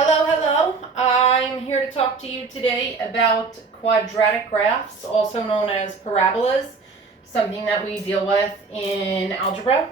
Hello, hello. I'm here to talk to you today about quadratic graphs, also known as parabolas, something that we deal with in algebra.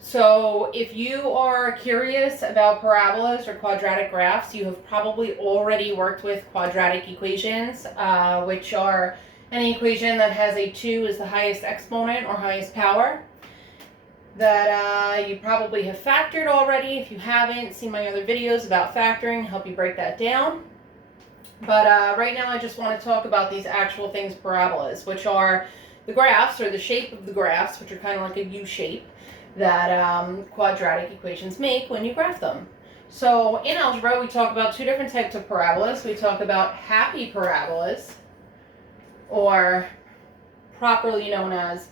So if you are curious about parabolas or quadratic graphs, you have probably already worked with quadratic equations, which are any equation that has a 2 as the highest exponent or highest power. That you probably have factored already. If you haven't, see my other videos about factoring, help you break that down. But right now I just want to talk about these actual things, parabolas, which are the graphs, or the shape of the graphs, which are kind of like a U shape, that quadratic equations make when you graph them. So in algebra, we talk about two different types of parabolas. We talk about happy parabolas, or properly known as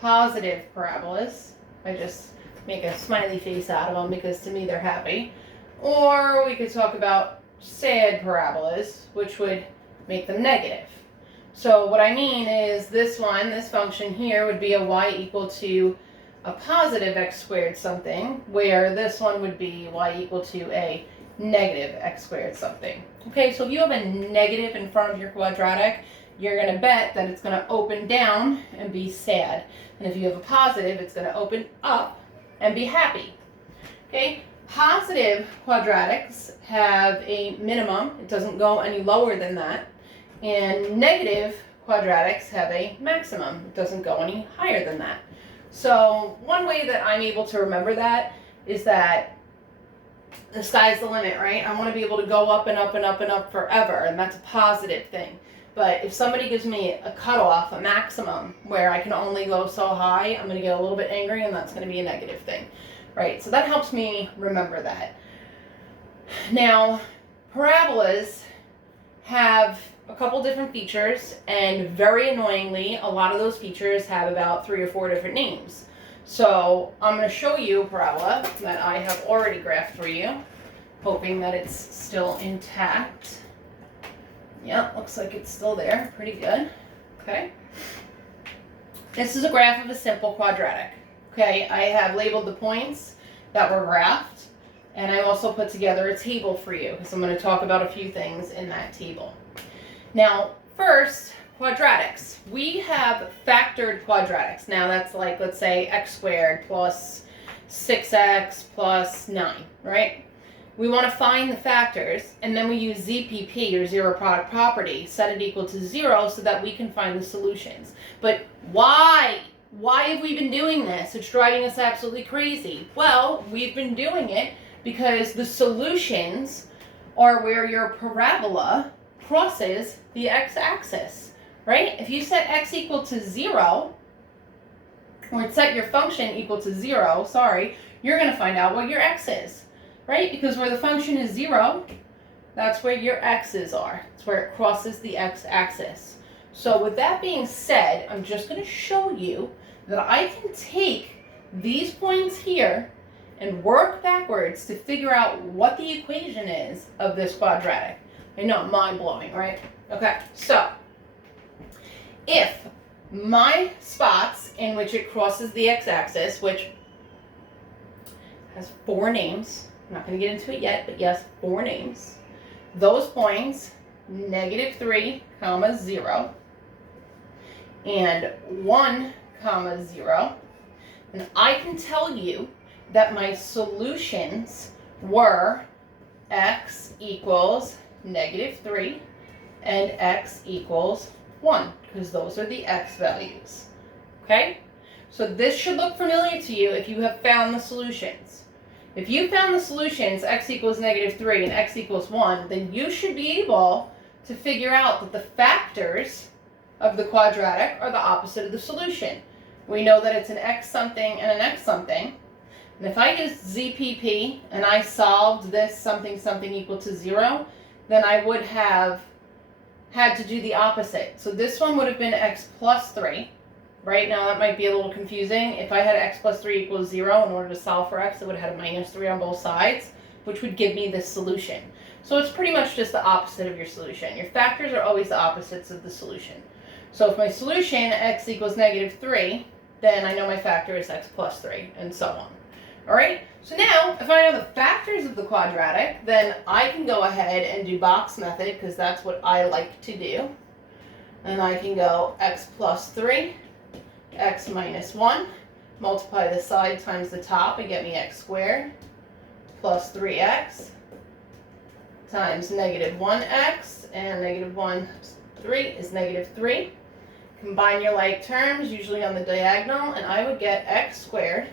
positive parabolas. I just make a smiley face out of them because to me they're happy. Or we could talk about sad parabolas, which would make them negative. So what I mean is this function here would be a y equal to a positive x squared something, where this one would be y equal to a negative x squared something. Okay, so if you have a negative in front of your quadratic, you're going to bet that it's going to open down and be sad. And if you have a positive, it's going to open up and be happy. Okay? Positive quadratics have a minimum. It doesn't go any lower than that. And negative quadratics have a maximum. It doesn't go any higher than that. So one way that I'm able to remember that is that the sky's the limit, right? I want to be able to go up and up and up and up forever, and that's a positive thing. But if somebody gives me a cutoff, a maximum, where I can only go so high, I'm going to get a little bit angry, and that's going to be a negative thing, right? So that helps me remember that. Now, parabolas have a couple different features, and very annoyingly, a lot of those features have about 3 or 4 different names. So I'm going to show you a parabola that I have already graphed for you, hoping that it's still intact. Yeah, looks like it's still there. Pretty good. Okay. This is a graph of a simple quadratic. Okay, I have labeled the points that were graphed, and I also put together a table for you because I'm going to talk about a few things in that table. Now, first, quadratics. We have factored quadratics. Now, that's like, let's say, x squared plus 6x plus 9, right? We want to find the factors, and then we use ZPP, or zero product property, set it equal to 0 so that we can find the solutions. But why? Why have we been doing this? It's driving us absolutely crazy. Well, we've been doing it because the solutions are where your parabola crosses the x-axis, right? If you set x equal to 0, or set your function equal to 0, you're going to find out what your x is. Right? Because where the function is 0, that's where your x's are. It's where it crosses the x-axis. So with that being said, I'm just going to show you that I can take these points here and work backwards to figure out what the equation is of this quadratic. I know, mind-blowing, right? Okay, so if my spots in which it crosses the x-axis, which has 4 names, I'm not going to get into it yet, but yes, 4 names. Those points, -3, 0, and 1, 0. And I can tell you that my solutions were x equals -3 and x equals 1, because those are the x values. Okay? So this should look familiar to you if you have found the solutions. If you found the solutions, x equals -3 and x equals 1, then you should be able to figure out that the factors of the quadratic are the opposite of the solution. We know that it's an x something and an x something. And if I used ZPP and I solved this something something equal to 0, then I would have had to do the opposite. So this one would have been x plus 3. Right now that might be a little confusing. If I had x plus 3 equals 0 in order to solve for x, it would have had a -3 on both sides, which would give me this solution. So it's pretty much just the opposite of your solution. Your factors are always the opposites of the solution. So if my solution, x equals -3, then I know my factor is x plus 3, and so on. All right, so now if I know the factors of the quadratic, then I can go ahead and do box method because that's what I like to do. And I can go x plus 3, x minus 1, multiply the side times the top and get me x squared, plus 3x times negative 1x, and negative 1, 3 is negative 3. Combine your like terms, usually on the diagonal, and I would get x squared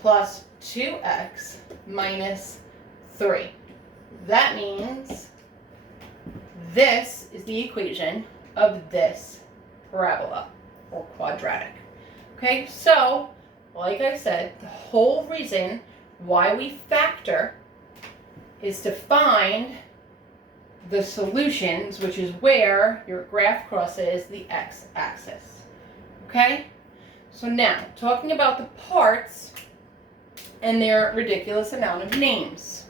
plus 2x minus 3. That means this is the equation of this parabola or quadratic. Okay, so like I said, the whole reason why we factor is to find the solutions, which is where your graph crosses the x-axis. Okay, so now talking about the parts and their ridiculous amount of names.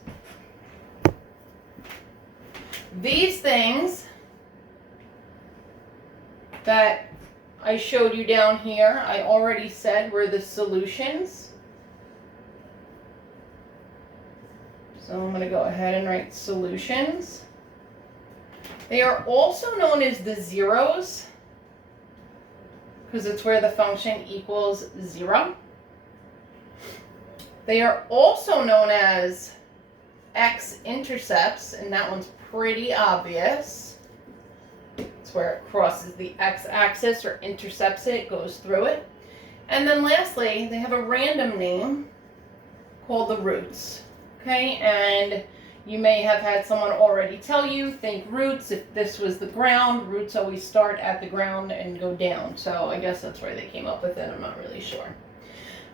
These things that I showed you down here, I already said were the solutions. So I'm going to go ahead and write solutions. They are also known as the zeros because it's where the function equals 0. They are also known as x-intercepts, and that one's pretty obvious. It's where it crosses the x-axis or intercepts it, goes through it. And then lastly, they have a random name called the roots. Okay, and you may have had someone already tell you, think roots. If this was the ground, roots always start at the ground and go down. So I guess that's where they came up with it. I'm not really sure.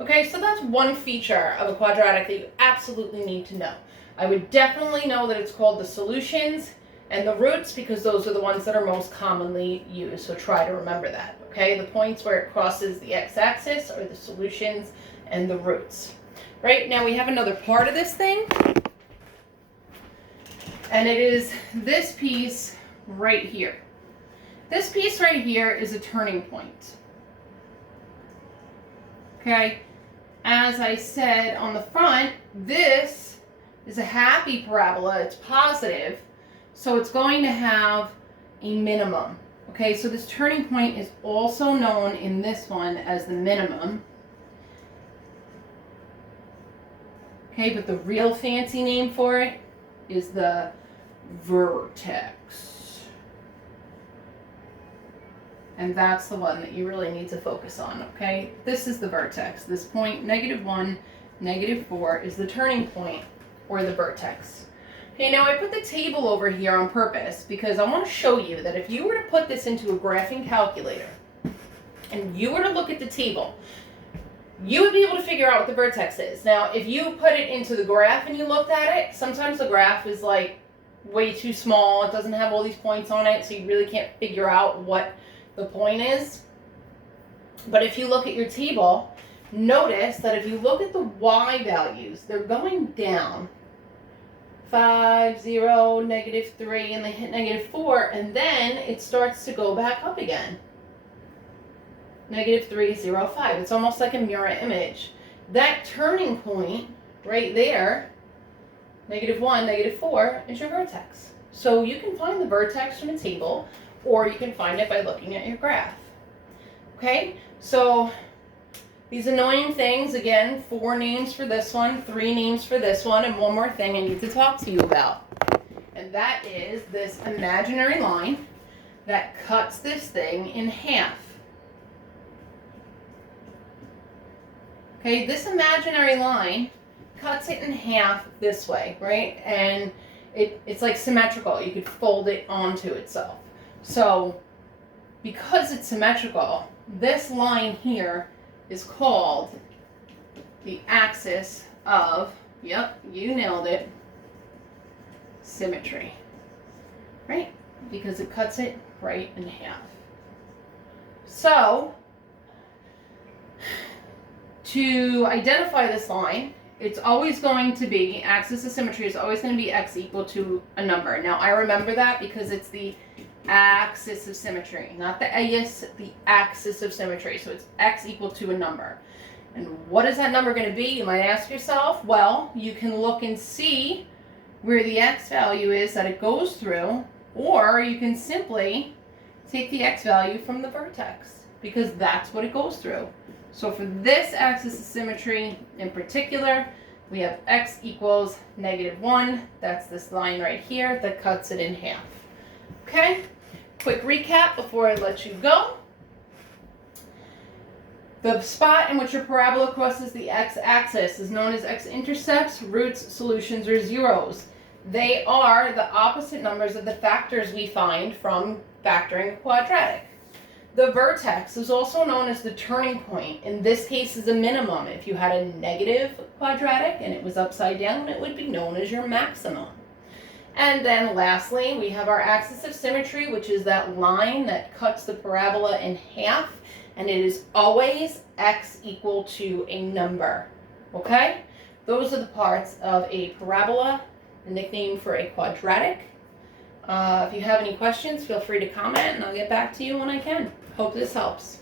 Okay, so that's one feature of a quadratic that you absolutely need to know. I would definitely know that it's called the solutions and the roots because those are the ones that are most commonly used. So try to remember that. Okay, the points where it crosses the x-axis are the solutions and the roots. Right, now we have another part of this thing. And it is this piece right here. This piece right here is a turning point. Okay, as I said on the front, this is a happy parabola. It's positive, so it's going to have a minimum. Okay, so this turning point is also known in this one as the minimum. Okay, but the real fancy name for it is the vertex. And that's the one that you really need to focus on, okay? This is the vertex. This point, -1, -4, is the turning point, or the vertex. Okay, now I put the table over here on purpose because I want to show you that if you were to put this into a graphing calculator and you were to look at the table, you would be able to figure out what the vertex is. Now, if you put it into the graph and you looked at it, sometimes the graph is like way too small. It doesn't have all these points on it, so you really can't figure out what the point is. But if you look at your table, notice that if you look at the y values, they're going down. 5, 0, -3, and they hit -4, and then it starts to go back up again. -3, 0, 5. It's almost like a mirror image. That turning point right there, -1, -4, is your vertex. So you can find the vertex from a table, or you can find it by looking at your graph. Okay, so these annoying things, again, 4 names for this one, 3 names for this one, and one more thing I need to talk to you about. And that is this imaginary line that cuts this thing in half. Okay, this imaginary line cuts it in half this way, right? And it's like symmetrical. You could fold it onto itself. So because it's symmetrical, this line here is called the axis of, yep, you nailed it, symmetry, right? Because it cuts it right in half. So to identify this line, it's always going to be, axis of symmetry is always going to be x equal to a number. Now I remember that because it's the axis of symmetry, not the the axis of symmetry. So it's x equal to a number. And what is that number going to be, you might ask yourself? Well, you can look and see where the x value is that it goes through, or you can simply take the x value from the vertex, because that's what it goes through. So for this axis of symmetry in particular, we have x equals -1. That's this line right here that cuts it in half. Okay? Quick recap before I let you go. The spot in which your parabola crosses the x-axis is known as x-intercepts, roots, solutions, or zeros. They are the opposite numbers of the factors we find from factoring a quadratic. The vertex is also known as the turning point. In this case is a minimum. If you had a negative quadratic and it was upside down, it would be known as your maximum. And then lastly, we have our axis of symmetry, which is that line that cuts the parabola in half, and it is always x equal to a number. Okay? Those are the parts of a parabola, the nickname for a quadratic. If you have any questions, feel free to comment and I'll get back to you when I can. Hope this helps.